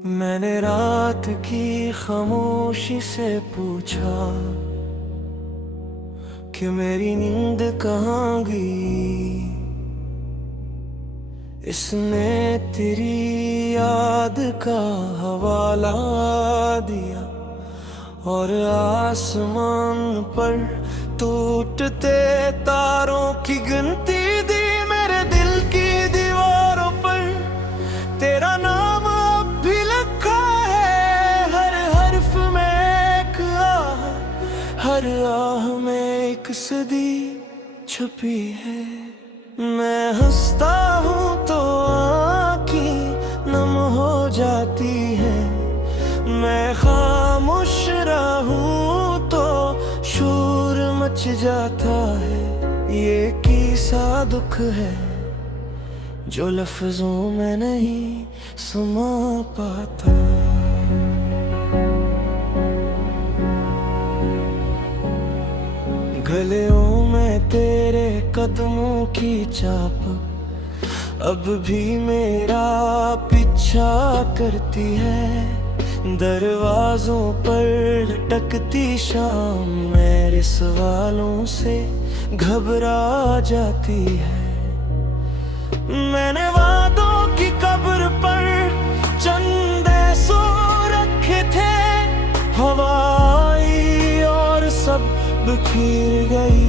मैंने रात की खामोशी से पूछा कि मेरी नींद कहाँ गई। इसने तेरी याद का हवाला दिया और आसमान पर टूटते तारों की गिनती दी। मेरे दिल की दीवारों पर तेरा नाम अब भी लिखा है। हर हर्फ में एक आह, हर आह में एक सदी छुपी है। मैं हंसता हूँ तो आँखें नम हो जाती हैं, मैं खामोश रहूँ तो शोर मच जाता है। ये कैसा दुख है जो लफ्जों में नहीं सुना पाता। गलियों में तेरे कदमों की चाप अब भी मेरा पीछा करती है। दरवाजों पर लटकती शाम मेरे सवालों से घबरा जाती है। मैंने वादों की कब्र पर चंदे सो रखे थे, हवा आई और सब बिखर गई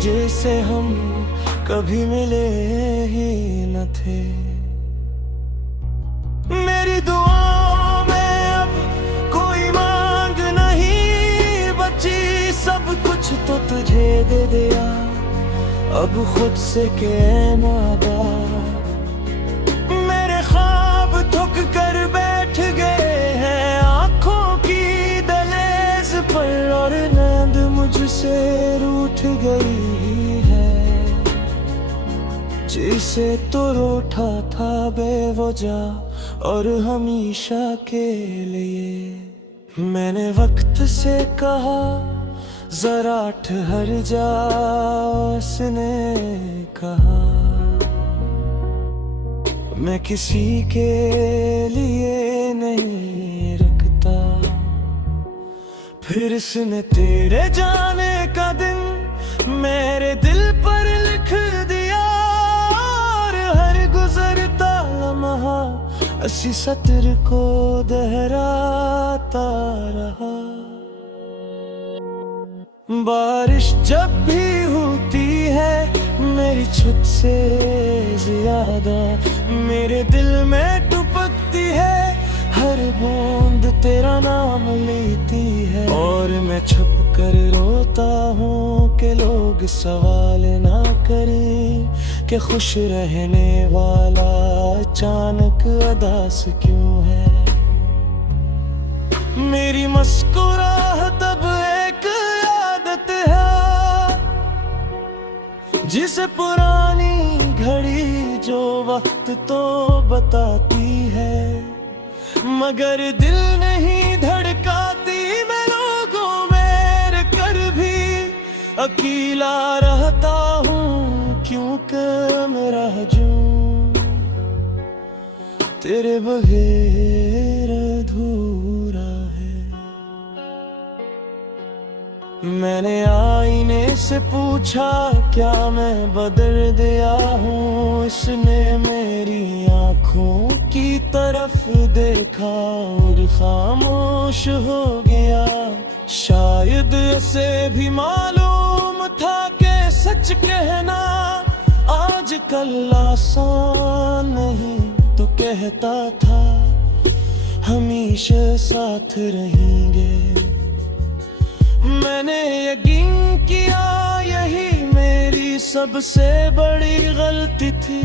जैसे हम कभी मिले ही न थे। मेरी दुआओं में अब कोई मांग नहीं बची, सब कुछ तो तुझे दे दिया अब खुद से कहना। मेरे ख्वाब थक कर बैठ गए हैं आंखों की दहलीज पर और नींद मुझसे रूठ गई है। जिसे तो रूठा था बेवजह और हमेशा के लिए। मैंने वक्त से कहा जरा ठहर जा, उसने कहा मैं किसी के लिए नहीं रुकता। फिर इसने तेरे जाने का दिन मेरे दिल पर लिख दिया और हर गुजरता लम्हा इसी सत्र को दोहराता रहा। बारिश जब भी होती है मेरी छत से ज्यादा मेरे दिल में टपकती है, हर बूंद तेरा नाम लेती है। और मैं छुप कर रोता हूँ कि लोग सवाल ना करें कि खुश रहने वाला अचानक उदास क्यों है। मेरी मुस्कुराहट अब एक आदत है जिसे पुरानी घड़ी जो वक्त तो बताती है, मगर दिल नहीं धड़काती। मैं लोगों में रह कर भी अकेला रहता हूँ, क्योंकि मेरा हजूम तेरे बगैर अधूरा है। मैंने आईने से पूछा क्या मैं बदल गया हूँ, इसने मेरी आँखों की तरफ देखा और खामोश हो गया। शायद इसे भी मालूम था कि सच कहना आजकल आसान नहीं, तो कहता था हमेशा साथ रहेंगे। मैंने यकीन किया यही मेरी सबसे बड़ी गलती थी,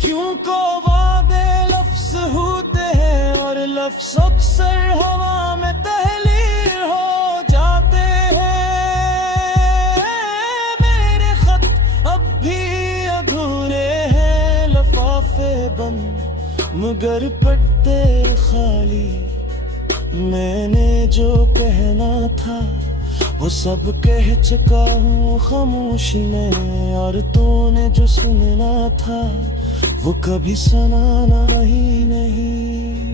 क्यों को वादे लफ्ज होते हैं और लफ्ज अक्सर हवा में तहलील हो जाते हैं। मेरे खत अब भी अधूरे हैं, लिफाफे बंद मगर पट्टे खाली। मैंने जो कहना था वो सब कह चुका हूँ खामोशी में, और तूने जो सुनना था वो कभी सुनाना ही नहीं।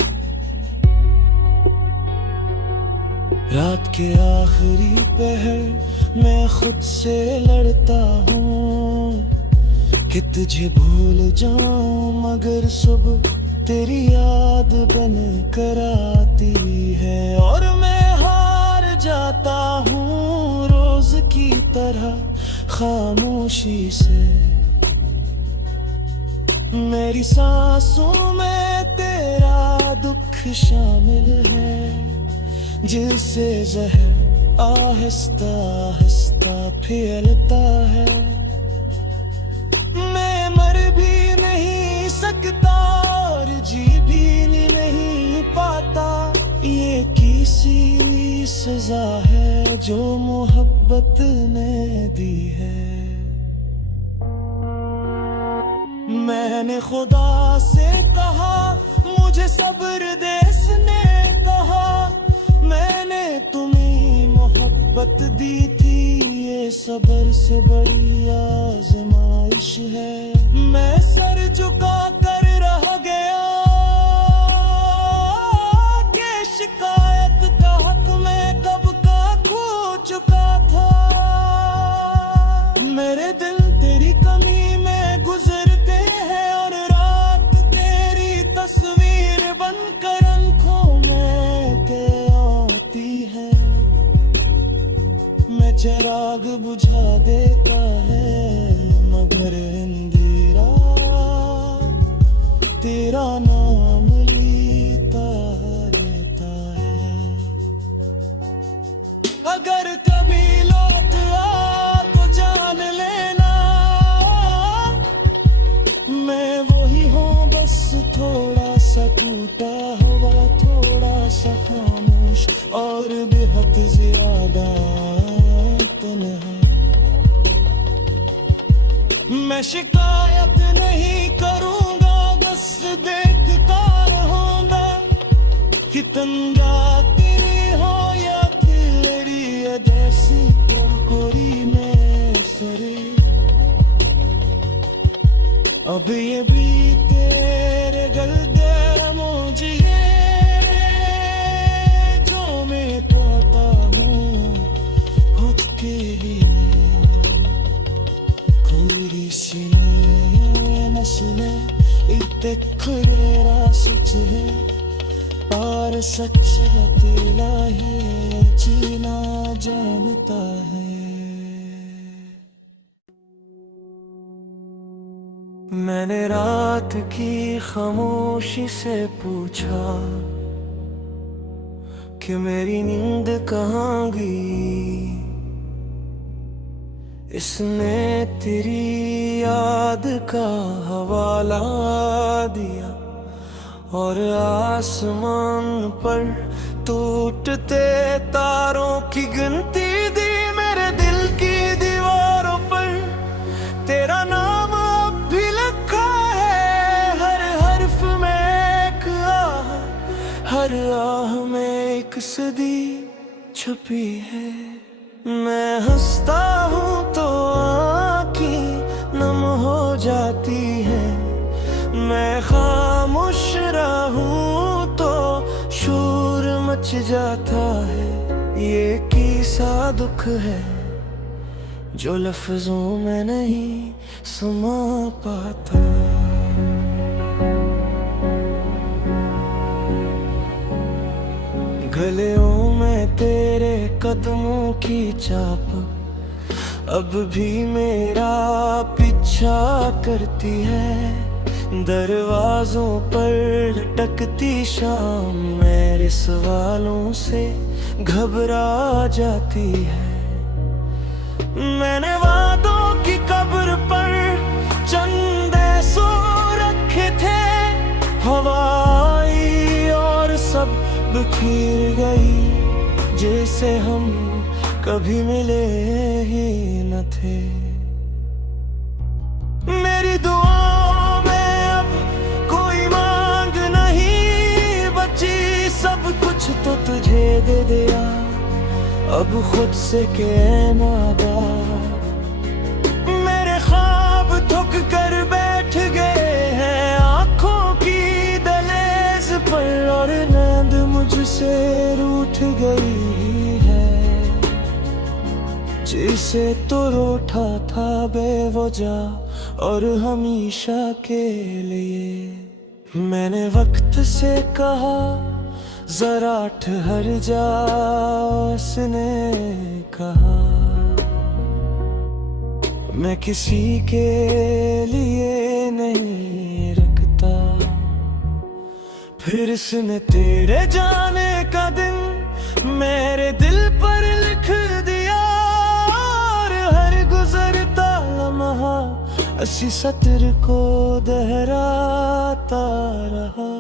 रात के आखिरी पहर मैं खुद से लड़ता हूँ कि तुझे भूल जाऊं, मगर सुबह तेरी याद बन कर आती है और मैं हार जाता हूँ रोज की तरह खामोशी से। मेरी सांसों में तेरा दुख शामिल है, जिससे जहर आहिस्ता आहिस्ता फैलता है। मैं मर भी नहीं सकता और जी भी नहीं पाता, ये किसी सजा है जो मोहब्बत ने दी है। मैंने खुदा से कहा मुझे सब्र दे, इसने कहा मैंने तुम्हें मोहब्बत दी थी, ये सब्र से बड़ी आज़माइश है। मैं सर झुका कर रह गया कि शिकायत का हक मैं कब का खो चुका था। मेरे दिल तेरी कमी में गुजरते हैं और रात तेरी तस्वीर बनकर आंखों में के आती है। मैं चिराग बुझा देता है मगर अंधेरा तेरा नाम लेता रहता है। अगर कभी लौट आ तो जान लेना मैं वही हूँ, बस थोड़ा सा टूटा हुआ, थोड़ा सा खामोश और बेहद ज्यादा तन्हा। मैं शिकायत नहीं करूँगा, बस देखता रहूँगा कि तन्हा तेरी हो या तेरी जैसी कोई में सरे। अब ये भी तेरे गलते मुझे जो मैं पाता हूँ खुद के ही कोई सीने नसने इतने खुलेरा सच है और सच तेरा ही जीना जानता है। मैंने रात की खामोशी से पूछा कि मेरी नींद कहाँ गई, इसने तेरी याद का हवाला दिया और आसमान पर टूटते तारों की गिनती दी। मेरे दिल की दीवारों पर तेरा नाम अब भी लिखा है, हर हर्फ में एक आह, हर आह में एक सदी छुपी है। मैं हंसता हूँ तो आँखें नम हो जाती हैं, मैं खामोश रहूँ तो शोर मच जाता है। ये कैसा दुख है जो लफ्जों में नहीं समा पाता। गलियों में तेरे कदमों की चाप अब भी मेरा पीछा करती है। दरवाजों पर लटकती शाम मेरे सवालों से घबरा जाती है। मैंने वादों की कब्र पर चंदे सो रखे थे, हवा आई और सब बिखर गई जैसे हम कभी मिले ही न थे। मेरी दुआओं में अब कोई मांग नहीं बची, सब कुछ तो तुझे दे दिया अब खुद से कहना। मेरे ख्वाब थक कर बैठ गए हैं आंखों की दहलीज पर और नींद मुझसे रूठ गई। जिसे तो रूठा था बेवजह और हमेशा के लिए। मैंने वक्त से कहा जरा ठहर जा, उसने कहा मैं किसी के लिए नहीं रखता। फिर इसने तेरे जाने का दिन मेरे दिल पर लिख दिया, और हर गुजरता लम्हा इसी सत्र को दोहराता रहा।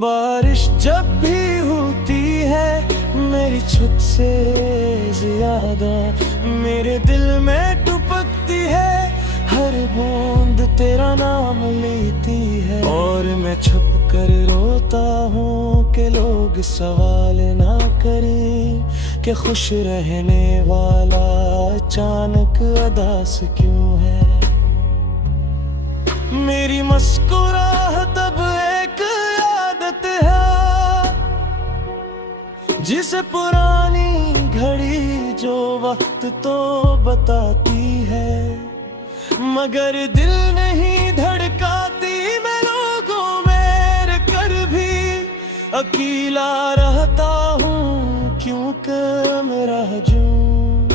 बारिश जब भी होती है मेरी छुट से ज्यादा मेरे दिल में टपकती है, हर बूंद तेरा नाम लेती है। और मैं छुप कर रोता हूँ कि लोग सवाल ना करें कि खुश रहने वाला अचानक उदास क्यों है। मेरी मुस्कुराहट अब एक आदत है, जिसे पुरानी घड़ी जो वक्त तो बताती है, मगर दिल नहीं धड़काती। मैं लोगों में रह कर भी अकेला रहता हूँ, क्योंकि मेरा हजूम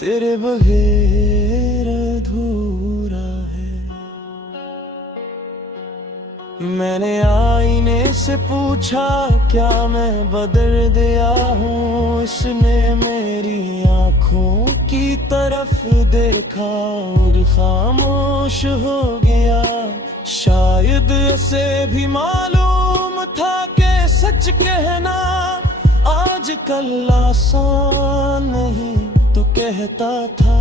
तेरे बगैर अधूरा है। मैंने आईने से पूछा क्या मैं बदल गया हूँ, इसने मेरी आँखों की तरफ देखा और खामोश हो गया। शायद इसे भी मालूम था कि सच कहना आजकल आसान नहीं, तो कहता था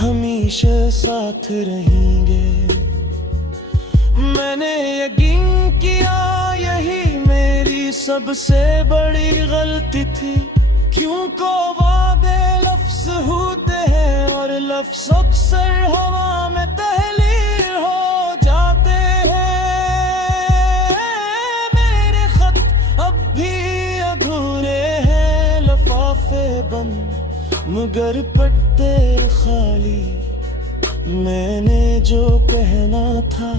हमेशा साथ रहेंगे। मैंने यकीन किया यही मेरी सबसे बड़ी गलती थी, क्योंकि वादे लफ्ज होते हैं और लफ्ज अक्सर हवा में तहलील हो जाते हैं। मेरे खत अब भी अधूरे हैं, लिफाफे बंद मगर पट्टे खाली। मैंने जो कहना था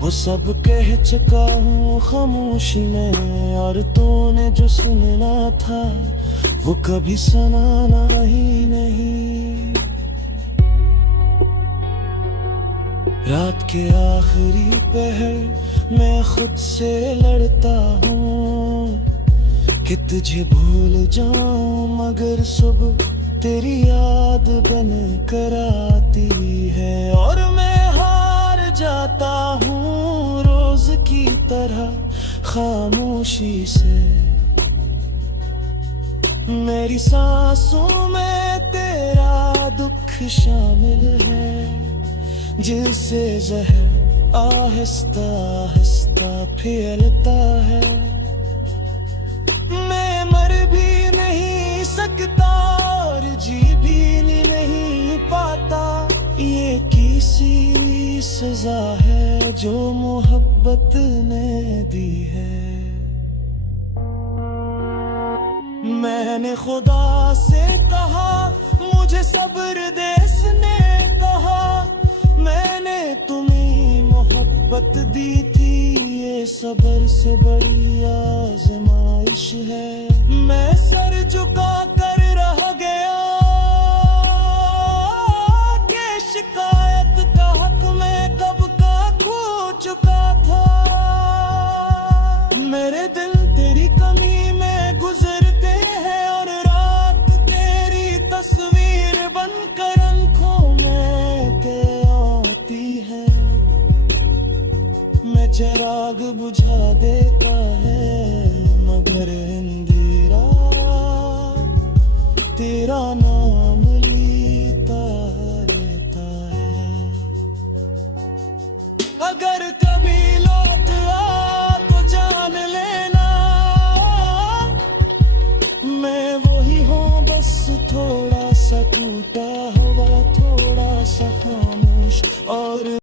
वो सब कह चुका हूँ खामोशी में, और तूने जो सुनना था वो कभी सुनाना ही नहीं। रात के आखिरी पहर मैं खुद से लड़ता हूँ कि तुझे भूल जाऊं, मगर सुबह तेरी याद बन कर आती है, और मैं हार जाता हूँ रोज की तरह खामोशी से। मेरी सांसों में तेरा दुख शामिल है, जिससे जहर आहिस्ता आहिस्ता फैलता है। मैं मर भी नहीं सकता और जी भी नहीं पाता, ये किसी भी सजा है जो मोहब्बत ने दी है। मैंने खुदा से कहा मुझे सब्र दे, इसने कहा मैंने तुम्हें मोहब्बत दी थी, ये सब्र से बड़ी आज़माइश है। मैं सर झुका कर रह गया कि शिकायत का हक मैं कब का खो चुका था। मेरे दिल तेरी कमी में गुजरते हैं और रात तेरी तस्वीर बनकर आँखों में के आती है। मैं चिराग बुझा देता है मगर अंधेरा तेरा नाम लेता रहता है। अगर